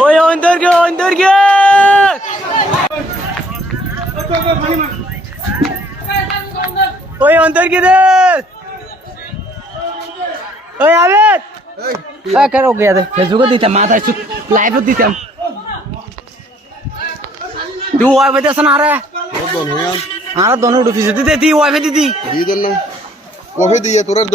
ओए अंदर गया अंदर गया। ओए अंदर किधर? ओए आवेद। ओए करो गया दे फेसबुक दी माता सु लाइव पे दिता तू ओए पे सन आ रहा है? दोनों यार। आ रहा दोनों उड़ फिस दी देती ओए पे दी दी दी ओए पे दी है तुरंत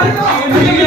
Yeah.